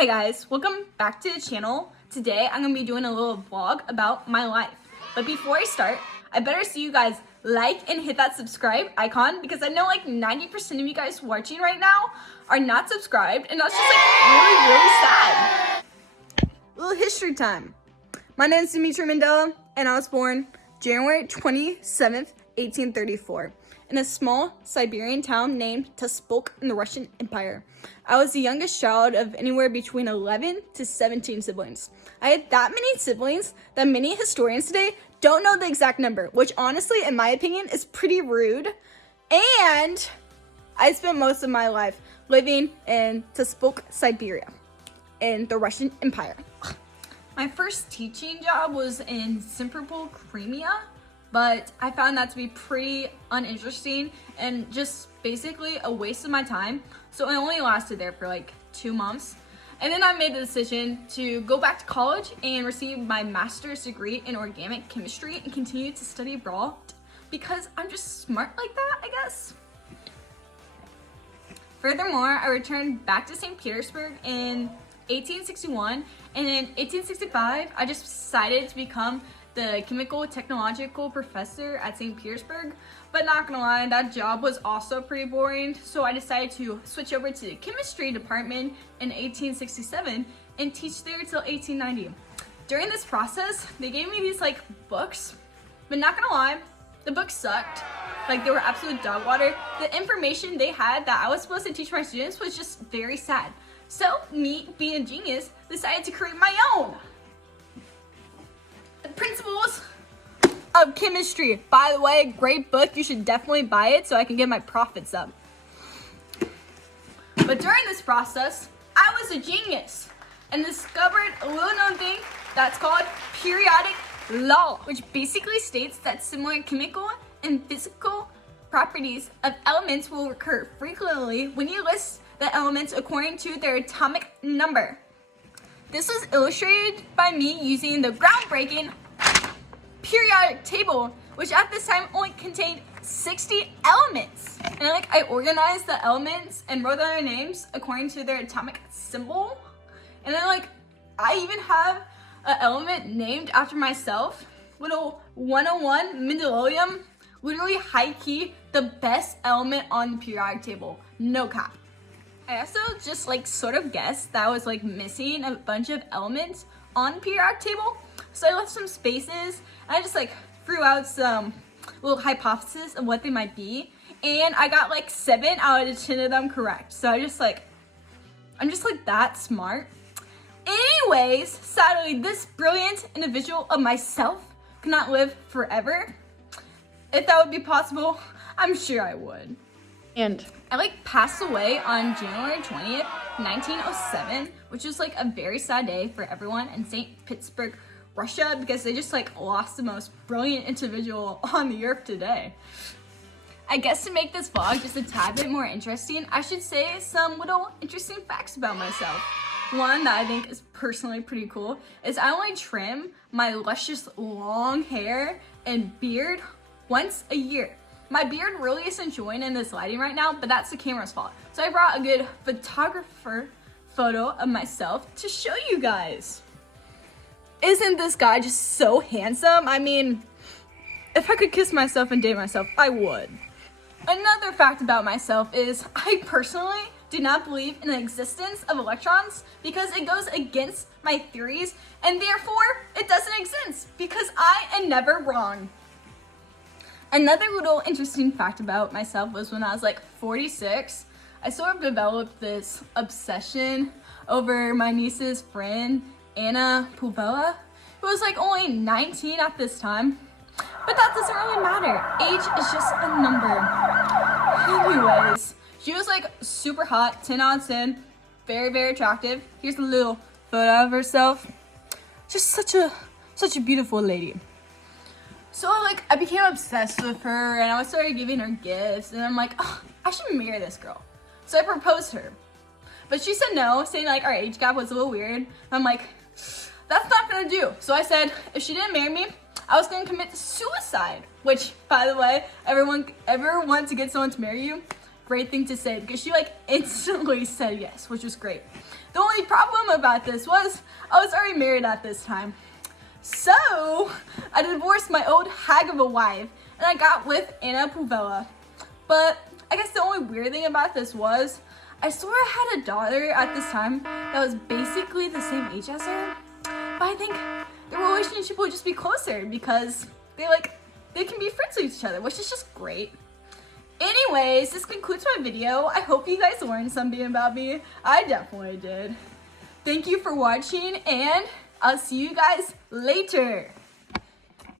Hi guys, welcome back to the channel. Today I'm going to be doing a little vlog about my life. But before I start, I better see you guys like and hit that subscribe icon because I know like 90% of you guys watching right now are not subscribed and that's just like really sad. Little history time. My name is Dimitri Mandela and I was born January 27th, 1834 in a small Siberian town named Tospolk in the Russian Empire. I was the youngest child of anywhere between 11 to 17 siblings. I had that many siblings that many historians today don't know the exact number, which honestly, in my opinion, is pretty rude. And I spent most of my life living in Tospolk, Siberia, in the Russian Empire. My first teaching job was in Simferopol, Crimea, but I found that to be pretty uninteresting and just basically a waste of my time. So I only lasted there for like 2 months. And then I made the decision to go back to college and receive my master's degree in organic chemistry and continue to study abroad because I'm just smart like that, I guess. Furthermore, I returned back to St. Petersburg in 1861, and in 1865, I just decided to become the chemical technological professor at St. Petersburg, but not gonna lie, that job was also pretty boring, so I decided to switch over to the chemistry department in 1867 and teach there till 1890. During this process, they gave me these like books, but not gonna lie, the books sucked. Like they were absolute dog water. The information they had that I was supposed to teach my students was just very sad. So me, being a genius, decided to create my own. The Principles of Chemistry. By the way, great book. You should definitely buy it so I can get my profits up. But during this process, I was a genius and discovered a little known thing that's called periodic law, which basically states that similar chemical and physical properties of elements will recur frequently when you list the elements according to their atomic number. This was illustrated by me using the groundbreaking periodic table, which at this time only contained 60 elements. And I organized the elements and wrote down their names according to their atomic symbol. And then I even have an element named after myself, little 101 mendeleum, literally high key the best element on the periodic table, no cap. I also just sort of guessed that I was missing a bunch of elements on the periodic table. So I left some spaces and I just threw out some little hypotheses of what they might be. And I got 7 out of 10 of them correct. So I'm just that smart. Anyways, sadly, this brilliant individual of myself could not live forever. If that would be possible, I'm sure I would. And I passed away on January 20th, 1907, which was a very sad day for everyone in St. Petersburg, Russia, because they just lost the most brilliant individual on the earth today. I guess to make this vlog just a tad bit more interesting, I should say some little interesting facts about myself. One that I think is personally pretty cool is I only trim my luscious long hair and beard once a year. My beard really isn't showing in this lighting right now, but that's the camera's fault. So I brought a good photographer photo of myself to show you guys. Isn't this guy just so handsome? I mean, if I could kiss myself and date myself, I would. Another fact about myself is I personally do not believe in the existence of electrons because it goes against my theories and therefore it doesn't exist because I am never wrong. Another little interesting fact about myself was when I was 46, I sort of developed this obsession over my niece's friend, Anna Puvella, who was only 19 at this time. But that doesn't really matter. Age is just a number. Anyways, she was super hot, 10 out of 10, very, very attractive. Here's a little photo of herself. Just such a beautiful lady. So I became obsessed with her and I started giving her gifts and I'm oh, I should marry this girl. So I proposed to her. But she said no, saying our age gap was a little weird. I'm that's not gonna do. So I said if she didn't marry me, I was gonna commit suicide. Which, by the way, ever want to get someone to marry you? great thing to say because she like instantly said yes, which was great. The only problem about this was I was already married at this time. So I divorced my old hag of a wife and I got with Anna Puvella. But I guess the only weird thing about this was I swear I had a daughter at this time that was basically the same age as her. But I think the relationship would just be closer because they can be friends with each other, which is just great. Anyways, this concludes my video. I hope you guys learned something about me. I definitely did. Thank you for watching and I'll see you guys later.